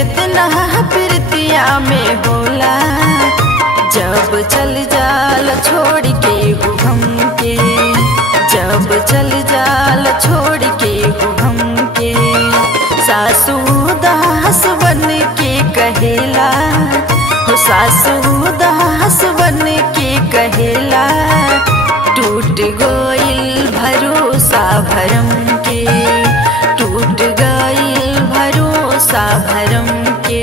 कितना प्रीतिया में होला, जब चल जाल छोड़ के हो हमके, जब चल जाल छोड़ के हो हमके। सासू दास बन के कहेला हो, सासू दास बन के कहेला, टूट गइल भरोसा भरम के, टूट गइल भरोसा भरम के।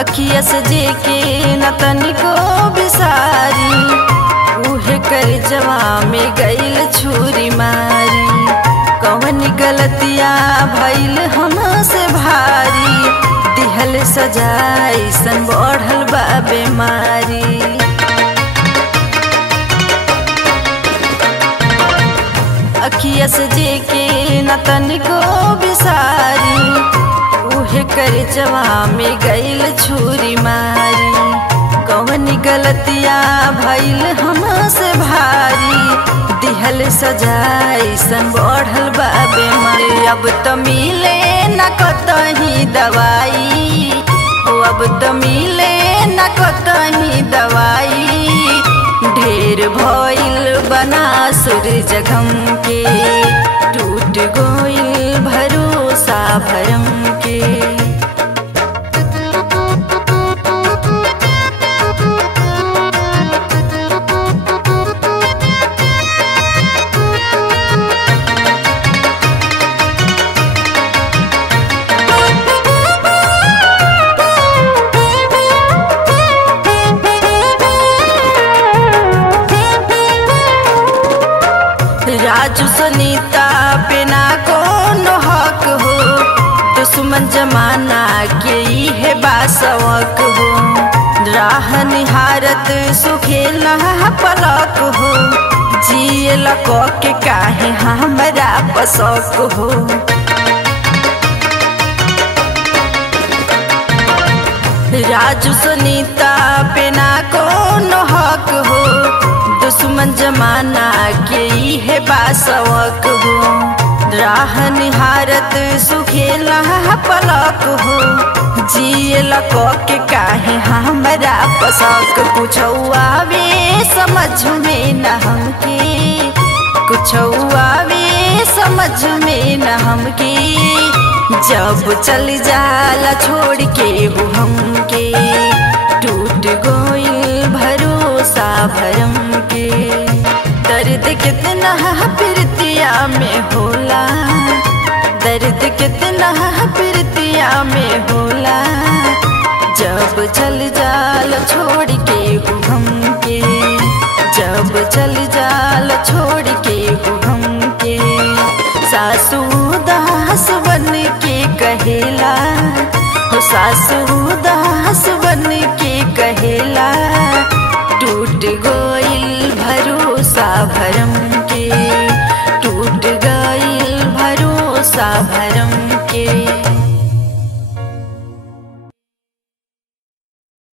अखिया सजे के न तनिको बिसारी, उहे कर जवा में गइल छुरी मारी। कौन गलतिया भइल हमसे भारी, दिहल सजाई सन बढ़ल बा बेमारी। अखिया सजे के न तनिको बिसारी, उहे कर जवा में गइल छुरी मारी। कौन गलतिया भइल हमसे भारी, दिहल सजाई सन बढ़ल बा बेमारी। अब तो मिले न कतही दवाई, अब तो मिले न कतही दवाई। ढेर भइल बना सुर जगम के, टूट गइल भरोसा भरम के। राजू सुनीता पे ना कोनो हक हो, दुश्मन जमाना के है बासवक हो। राह निहारत सुखेला पलक हो, जियला के काहे हमरा पसक हो। राजू सुनीता पे ना कोनो हक हो, दुश्मन जमाना के है बासवक हो। राह निहारत सुखेला पलक हो, जियला के काहे हमरा पसक। कुछौ आवे समझ में न हमके, कुछौ आवे समझ में न हमके। जब चल जाला छोड़ के हो हमके, टूट गइल भरोसा भरम के। दर्द कितना प्रीतिया में होला, दर्द कितना प्रीतिया में होला, जब चल जाल छोड़ के हो हमके, जब चल जाल छोड़ के हो हमके। सासू दास बन के कहेला हो, सासू